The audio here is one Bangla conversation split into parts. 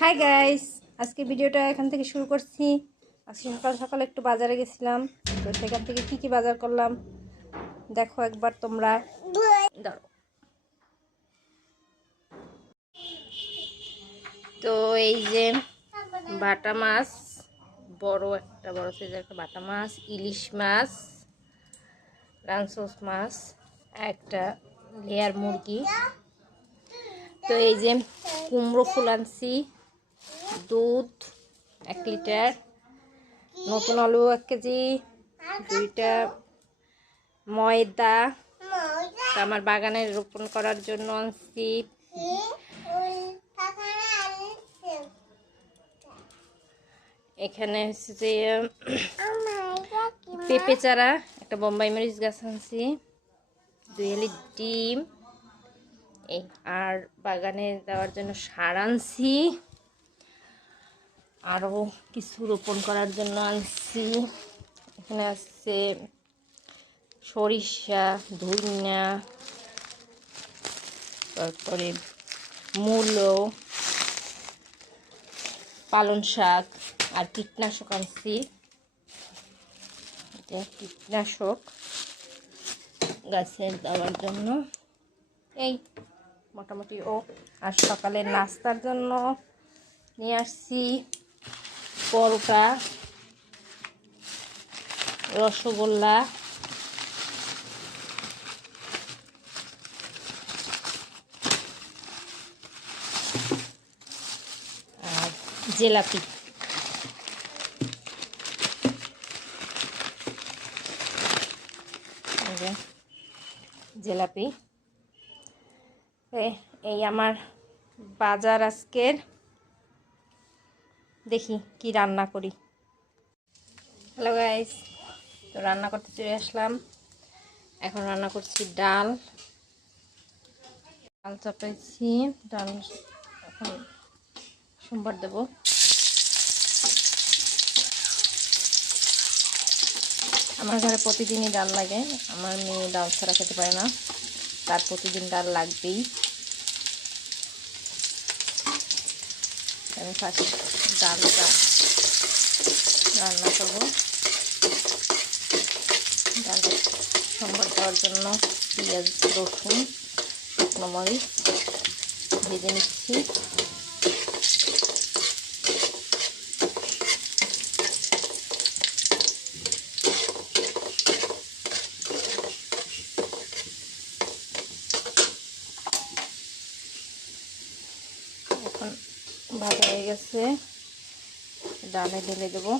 হাই গাইস, আজকে ভিডিওটা এখান থেকে শুরু করছি। আজকে সকাল সকাল একটু বাজারে গেছিলাম, তো সেখান থেকে কি বাজার করলাম দেখো একবার তোমরা। দাঁড়াও। তো এই যে বাটা মাছ, বড় সাইজের একটা বাটা মাছ, ইলিশ মাছ, রানসোস মাছ, একটা লেয়ার মুরগি। তো এই যে কুমড়ো ফুল আনছি, দুধ 1 লিটার, নতুন আলু 1 কেজি, 2টা ময়দা আমার বাগানে রোপণ করার জন্য আনছি। এখানে হচ্ছে যে পেঁপে চারা, একটা বোম্বাই মরিচ গাছ আনছি, 2 এলি ডিম, এই আর বাগানে দেওয়ার জন্য সার আনছি, আরও কিছু রোপণ করার জন্য আনছি। এখানে আছে সরিষা, ধনিয়া, তারপরে মূলো, পালং শাক আর কীটনাশক আনছি। কীটনাশক গাছে দেওয়ার জন্য এই মোটামুটি আর সকালের নাস্তার জন্য নিয়ে আসছি পরোটা, রসগোল্লা, আর জিলাপি। জিলাপি এই আমার বাজার আজকের। দেখি কি রান্না করি। হ্যালো গাইস, তো রান্না করতে চলে আসলাম। এখন রান্না করছি ডাল চাপাইছি। ডাল এখন সোমবার দেব। আমার ঘরে প্রতিদিনই ডাল লাগে। আমার মেয়ে ডাল ছাড়া খেতে পারে না, তার প্রতিদিন ডাল লাগবেই। আমি ফার্স্ট ডালটা রান্না করবো। ডালটা সম্বার দেওয়ার জন্য পেঁয়াজ, রসুন, শুকনো মরিচ ভেজে নিচ্ছি। এখন ভাজা হয়ে গেছে, ডালে ঢেলে দেবো।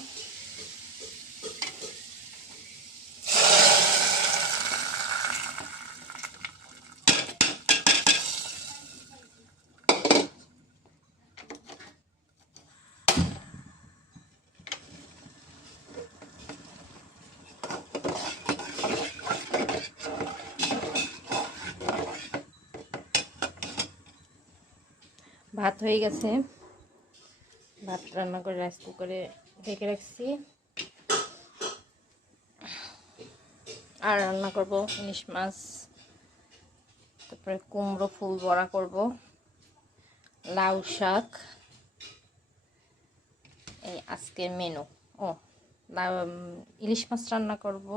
ভাত হয়ে গেছে, ভাত রান্না করে রাইস কুকারে ঢেকে রাখছি। আর রান্না করব ইলিশ মাছ, তারপরে কুমড়ো ফুল বড়া করব, লাউ শাক। এই আজকের মেনু। ইলিশ মাছ রান্না করব,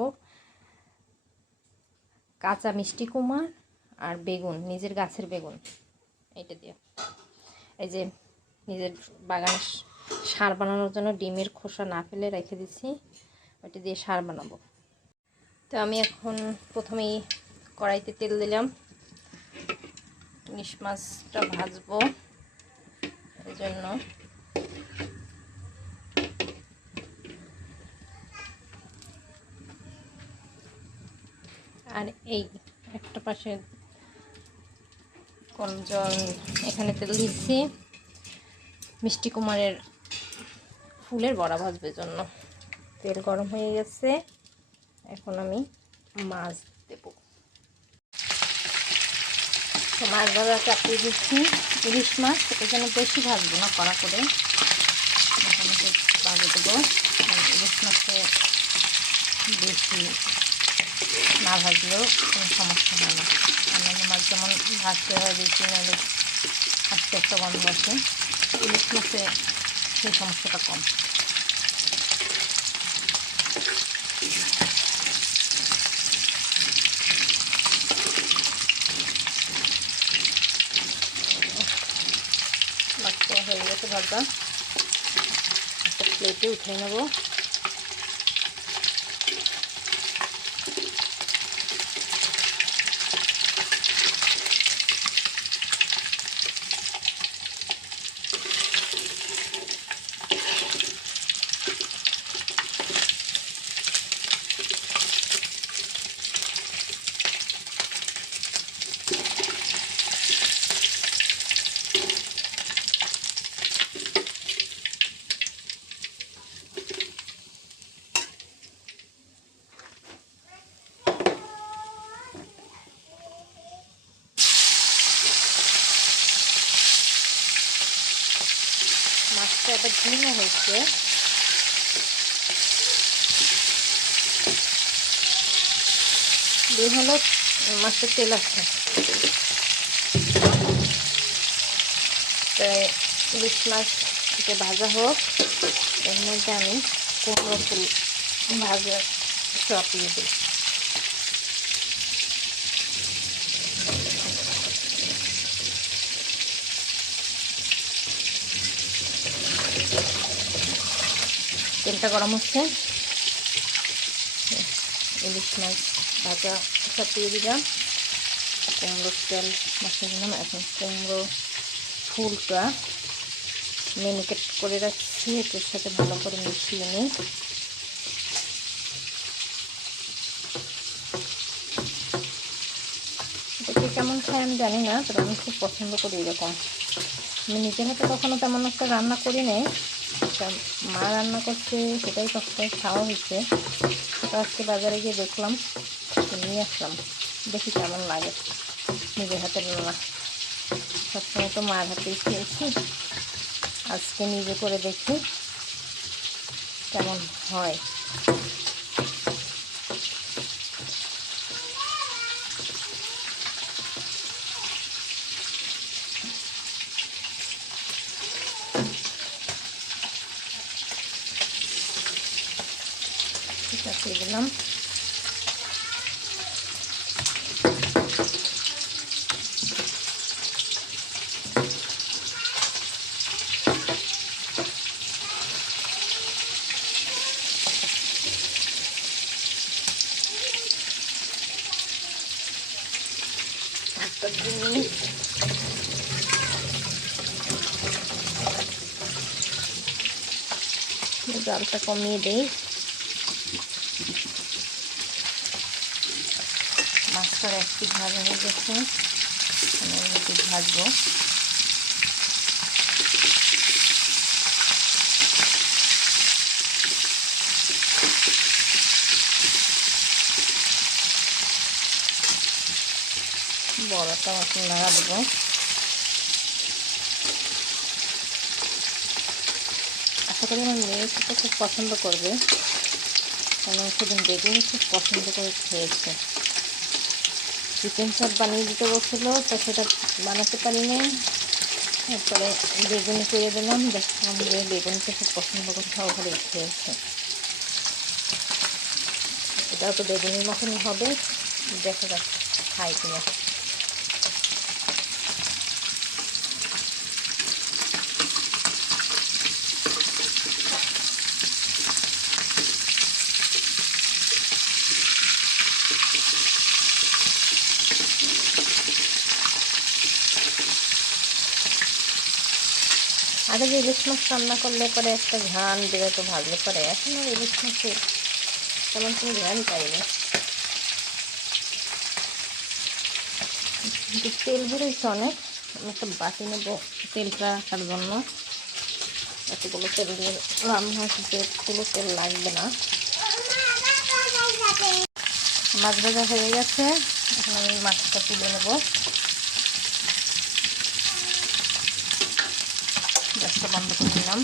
কাঁচা মিষ্টি কুমড়া আর বেগুন, নিজের গাছের বেগুন, এইটা দিয়ে। এই যে নিজের বাগানে সার বানানোর জন্য ডিমের খোসা না ফেলে রেখে দিচ্ছি, ওইটা দিয়ে সার বানাবো। তো আমি এখন প্রথমেই কড়াইতে তেল দিলাম, ইলিশ মাছটা ভাজবো এই জন্য। আর এই একটা পাশে এখানে তেল দিচ্ছি মিষ্টি কুমড়ের ফুলের বড়া ভাজবার জন্য। তেল গরম হয়ে গেছে, এখন আমি মাছ দেব। তো মাছ ভাজা চাপিয়ে দিচ্ছি। ইলিশ মাছ এখানে বেশি ভাজবো না, কড়া করে ভাজে দেবো। ইলিশ মাছকে বেশি না ভাজলেও কোনো সমস্যা হয় না। অন্যান্য মাছ যেমন ভাজতে হয় বেশি, নাহলে আস্তে একটা গন্ধ আসে। ইলিশ মাছে সেই সমস্যাটা কম। মাছটা হয়ে গেছে ভাজা, একটা প্লেটে উঠিয়ে নেব। মাছটা এবার ঝিমে হয়েছে, বের হলো মাছের তেল আছে। তাই ইলিশ মাছ ভাজা হোক, এর মধ্যে আমি কুমড়ো ফুল ভাজা চাপিয়ে দিই। তেলটা গরম হচ্ছে, ইলিশ মাছ ভাজা চাপিয়ে দিলাম, কুমড়োর তেল মাখিয়ে দিলাম। এখন কুমড়ো ফুলটা ম্যারিনেট করে রাখছি, এটার সাথে ভালো করে মিশিয়ে নিই। এটা কেমন খাই আমি জানি না, তবে আমি খুব পছন্দ করি এরকম। আমি নিজের হাতে কখনো তেমন একটা রান্না করি নাই, মা রান্না করছে সেটাই সবসময় খাওয়া হয়েছে। তো আজকে বাজারে গিয়ে দেখলাম, নিয়ে আসলাম, দেখি কেমন লাগে নিজের হাতে রান্না। সবসময় তো মার হাতেই খেয়েছি, আজকে নিজে করে দেখি কেমন হয়। চাপিয়ে দিলাম। জালটা কমিয়ে দিই। মাছটার এক পিঠ ভাজা হয়ে গেছে, আমি অন্য পিঠ ভাজবো। বড়টা এখন নাড়া দেবো। আশা করি আমার মেয়ে সেটা খুব পছন্দ করবে, কারণ সেদিন বেগুন খুব পছন্দ করে খেয়েছে। চিকেন চাপ বানিয়ে দিতে বলছিল, তো সেটা বানাতে পারিনি। তারপরে বেগুনি করে দিলাম, দেখলাম যে বেগুনটা খুব পছন্দ করে সহকারে খেয়েছে। এটাও তো বেগুনের মতনই হবে, দেখা যাক খাই কিনা। আগে যে ইলিশ মাছ রান্না করলে পরে একটা ঘ্রাণ বেরোতো ভাজলে পরে, এখন আর ইলিশ মাছে তেমন কোনো ঘ্রাণ পাইনি। কিন্তু তেল বেরোইছে অনেক, আমি একটা বাটি নেব তেলটা রাখার জন্য। এতগুলো তেল দিয়ে রান্না হচ্ছে, এতগুলো তেল লাগবে না। মাছ ভাজা হয়ে গেছে, এখন আমি মাছটা তুলে নেব। গ্যাসটা বন্ধ করে নিলাম।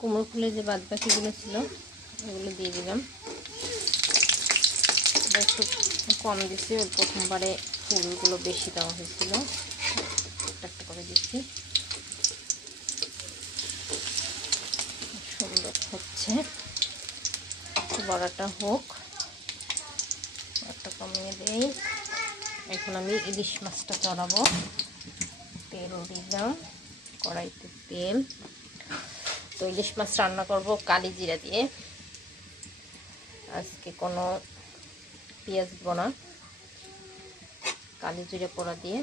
কুমড়ো ফুলের যে বাদ বাকিগুলো ছিল ওগুলো দিয়ে দিলাম। একটু কম দিচ্ছি, ওর প্রথমবারে ফুলগুলো বেশি দেওয়া হয়েছিল, একটা একটা করে দিচ্ছি। সুন্দর হচ্ছে, বড়াটা হোক, একটা কমিয়ে দেই। এখন আমি ইলিশ মাছটা চড়াবো। তেল দিলাম, কড়াইতে তেল। তো ইলিশ মাছ রান্না করব কালি জিরা দিয়ে, আজকে কোনো পেঁয়াজ দিব না, কালি জিরা পোড়া দিয়ে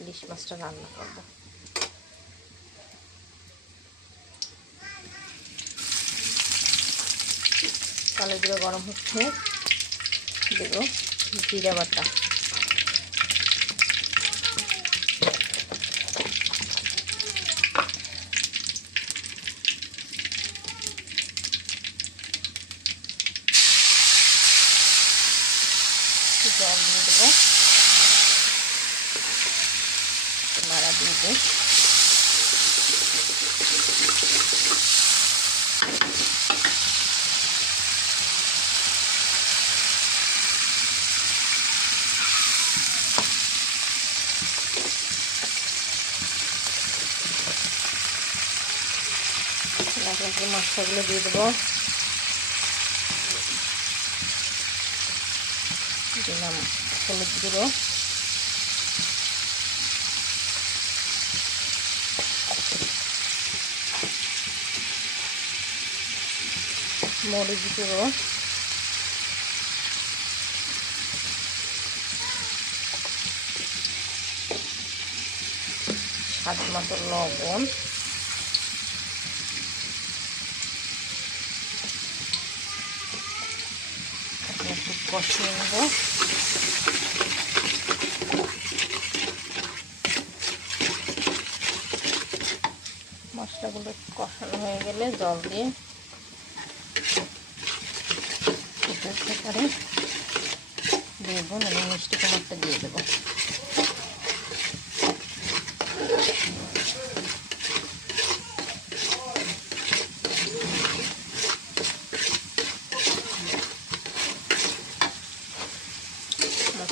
ইলিশ মাছটা রান্না করব। কালি জিরা গরম হচ্ছে, দেব জিরা বাটা, জল দিয়ে দেবো, নাড়া দিয়ে দেব। মশলাগুলো দিয়ে দেবো, দিলাম হলুদ গুঁড়ো, মরিচ গুঁড়ো, স্বাদ মতো লবণ, একটু কষিয়ে নেব। মশলাগুলো কষানো হয়ে গেলে জল দিয়ে করে দেবো, আমি মিষ্টি কুমড়টা দিয়ে দেবো।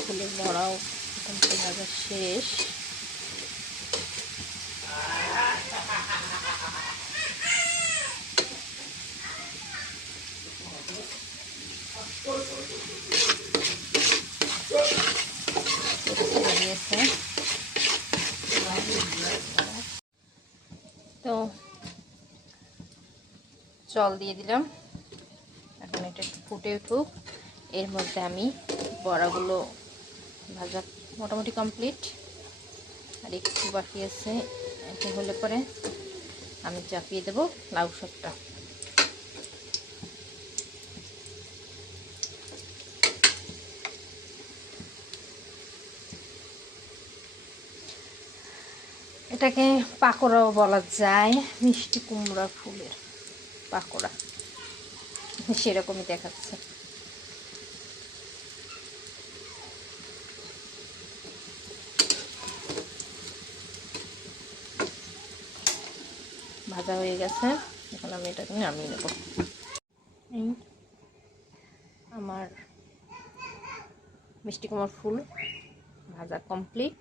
ফুলের বড়াও মোটামুটি ভাজা শেষ। তো জল দিয়ে দিলাম, এখন এটা একটু ফুটে উঠুক। এর মধ্যে আমি বড়াগুলো ভাজা মোটামুটি কমপ্লিট, আর একটু বাকি আছে। এটা হলে পরে আমি চাপিয়ে দেবো লাউ শাকটা। এটাকে পাকোড়াও বলা যায়, মিষ্টি কুমড়া ফুলের পাকোড়া, সেরকমই দেখাচ্ছে। ভাজা হয়ে গেছে, এখন আমি এটাকে নামিয়ে নেব। আমার মিষ্টি কুমড়ার ফুল ভাজা কমপ্লিট।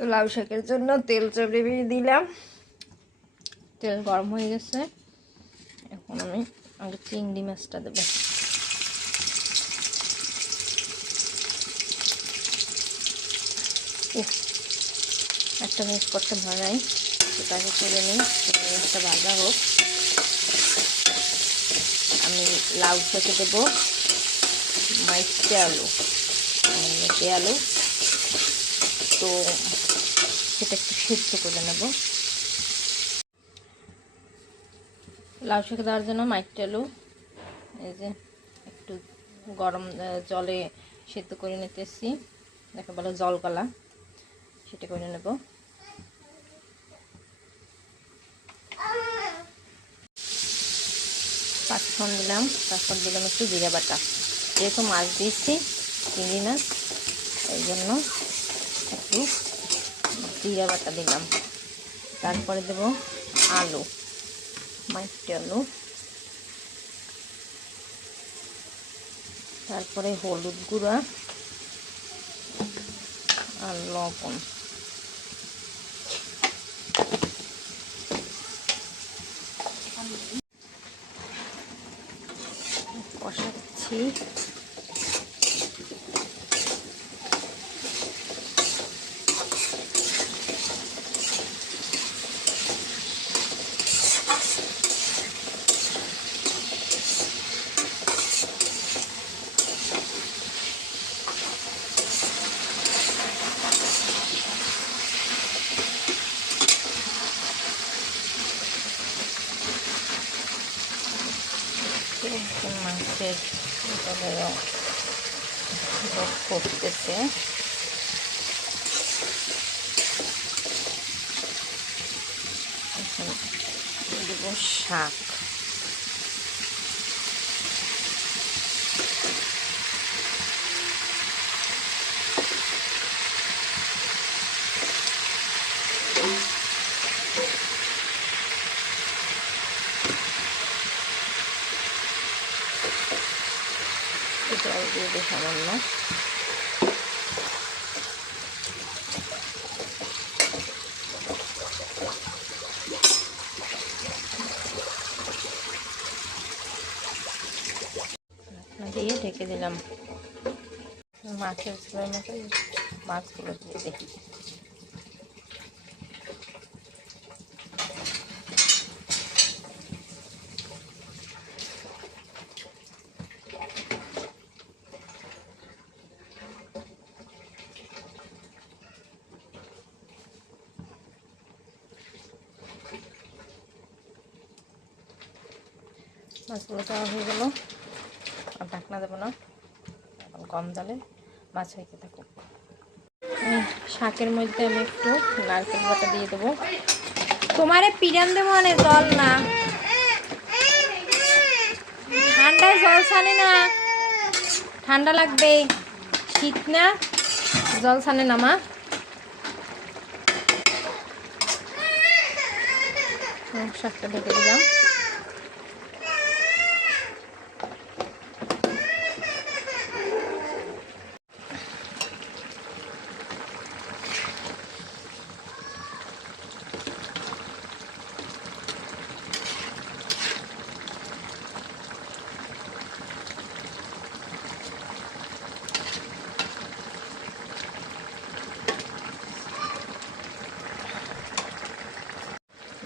তো লাউ শাকের জন্য তেল চড়িয়ে দিলাম, তেল গরম হয়ে গেছে। এখন আমি আগে চিংড়ি মাছটা দেবো। একটা মিক্স করতে ভাজাই, সেটাকে করে নিই, চিংড়ি মাছটা ভাজা হোক। আমি লাউ শাকে দেবো মাইটে আলু, মেটে আলু, তো সেটা একটু সিদ্ধ করে নেব। লাউ শাক দেওয়ার জন্য মাইটে আলু এই যে একটু গরম জলে সিদ্ধ করে নিতেছি, যাকে বলে জল গলা, সেটা করে নেব। পাঁচফোড়ন দিলাম, তারপর দিলাম একটু জিরা বাটা, যেহেতু মাছ দিয়েছি চিংড়ি মাছ, এই জন্য একটু জিরা বাটা দিলাম। তারপরে দেব আলু, মাইটে আলু, তারপরে হলুদ গুঁড়া আর লবণ। কষাচ্ছি। মাছের করতেছে। দেব শাক, জল দিয়ে দিই সামান্য। দিয়ে ঢেকে দিলাম। মাছের ঝোলের মতো মাছগুলো দিয়ে দিই। মাছগুলো দেওয়া হয়ে গেল, আর ঢাকনা দেবো না, এখন কম জালে মাছ হইতে থাকুক। শাকের মধ্যে আমি একটু নারকেল বাটা দিয়ে দেবো। তোমারে পিরান দেবো, মানে জল না, ঠান্ডায় জল ছানে না, ঠান্ডা লাগবে, শীত না, জল ছানে না মা। শাকটা ঢেকে দিলাম।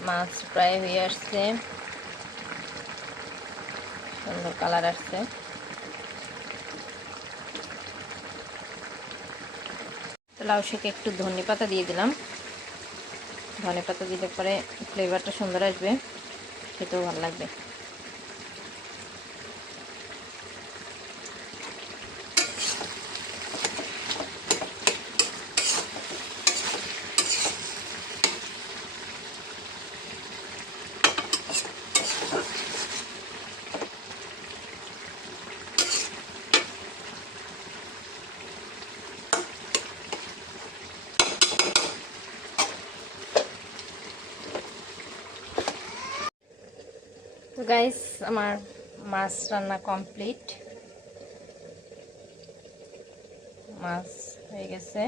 মাছ প্রায় হয়ে আসছে, সুন্দর কালার আসছে। তো লাউ শাকে একটু ধনে পাতা দিয়ে দিলাম। ধনে পাতা দিলে পরে ফ্লেভারটা সুন্দর আসবে, খেতেও ভালো লাগবে। তো গাইস, আমার মাছ রান্না কমপ্লিট, মাছ হয়ে গেছে।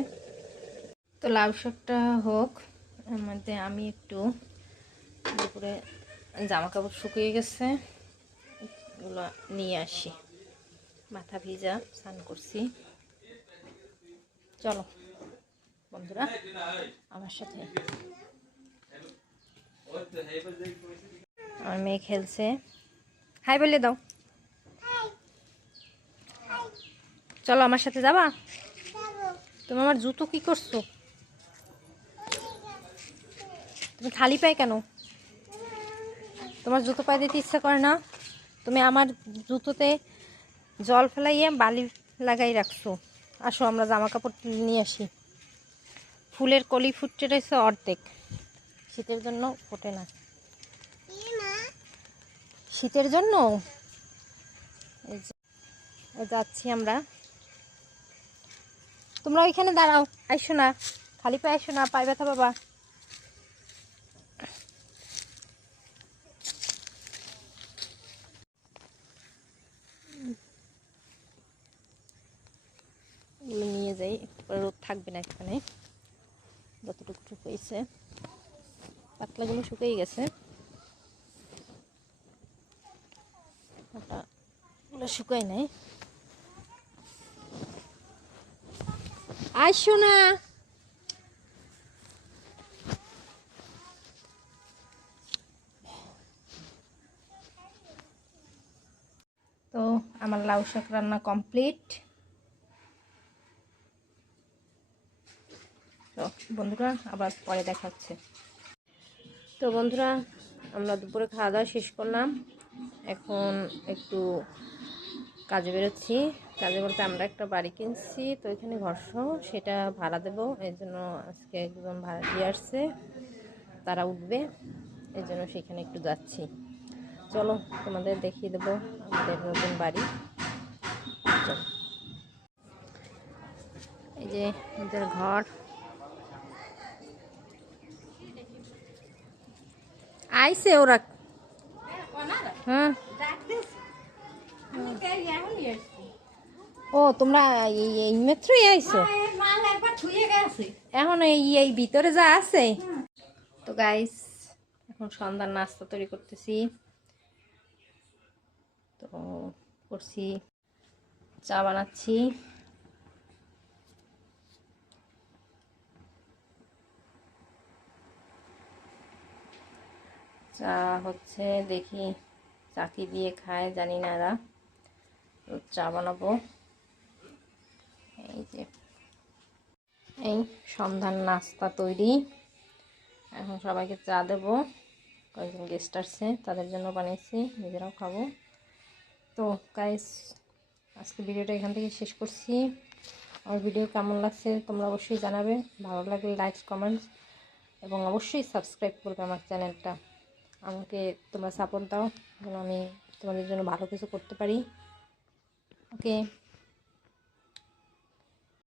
তো লাউ শাকটা হোক, এর মধ্যে আমি একটু দুপুরে জামা কাপড় শুকিয়ে গেছে, এগুলো নিয়ে আসি। মাথা ভিজা, স্নান করছি। চলো বন্ধুরা আমার সাথে। আমার মেয়ে খেলছে, হাই বলে দাও। চলো আমার সাথে যাবা? তুমি আমার জুতো কি করছো? তুমি খালি পায়ে কেন? তোমার জুতো পায়ে দিতে ইচ্ছা করে না? তুমি আমার জুতোতে জল ফেলাইয়ে বালি লাগাই রাখছো। আসো আমরা জামা কাপড় নিয়ে আসি। ফুলের কলি ফুটতে রয়েছে অর্ধেক, শীতের জন্য ফোটে না, শীতের জন্য। যাচ্ছি আমরা, তোমরা ওইখানে দাঁড়াও, আইসো না, খালি পায়ে আইসো না, পায়ে ব্যথা বাবা। থাকবে না এখানে। যতটুকু শুকিয়েছে, পাতলাগুলো শুকিয়ে গেছে, ওটাগুলো শুকায় নাই। আসো না, তো আমার লাউ শাক রান্না কমপ্লিট। তো বন্ধুরা আবার পরে দেখাচ্ছে। তো বন্ধুরা আমরা দুপুরে খাওয়া দাওয়া শেষ করলাম, এখন একটু কাজে বেরোচ্ছি। কাজে বলতে আমরা একটা বাড়ি কিনছি, তো এখানে ঘরসহ সেটা ভাড়া দেবো। এই জন্য আজকে একজন ভাড়া দিয়ে আসছে, তারা উঠবে, এই জন্য সেখানে একটু যাচ্ছি। চলো তোমাদের দেখিয়ে দেবো আমাদের নতুন বাড়ি। চলো, এই যে আমাদের ঘর। আইসে ওরা, হ্যাঁ। ও তোমরা এই মাত্রই আইছো? এখন এই ভিতরে যা আছে। তো গাইস এখন সন্ধ্যার নাস্তা তৈরি করতেছি। তো করছি, চা বানাচ্ছি। চা হচ্ছে, দেখি চা কি দিয়ে খায় জানি না এরা। তো চা বানাবো। এই যে এই সন্ধ্যার নাস্তা তৈরি, এখন সবাইকে চা দেবো। কয়েকজন গেস্ট আসছে, তাদের জন্য বানিয়েছি, নিজেরাও খাবো। তো গাইস আজকে ভিডিওটা এখান থেকে শেষ করছি। আমার ভিডিও কেমন লাগছে তোমরা অবশ্যই জানাবে। ভালো লাগলে লাইক, কমেন্টস এবং অবশ্যই সাবস্ক্রাইব করবে আমার চ্যানেলটা। আমাকে তোমরা সাপোর্ট দাও যেন আমি তোমাদের জন্য ভালো কিছু করতে পারি। ওকে।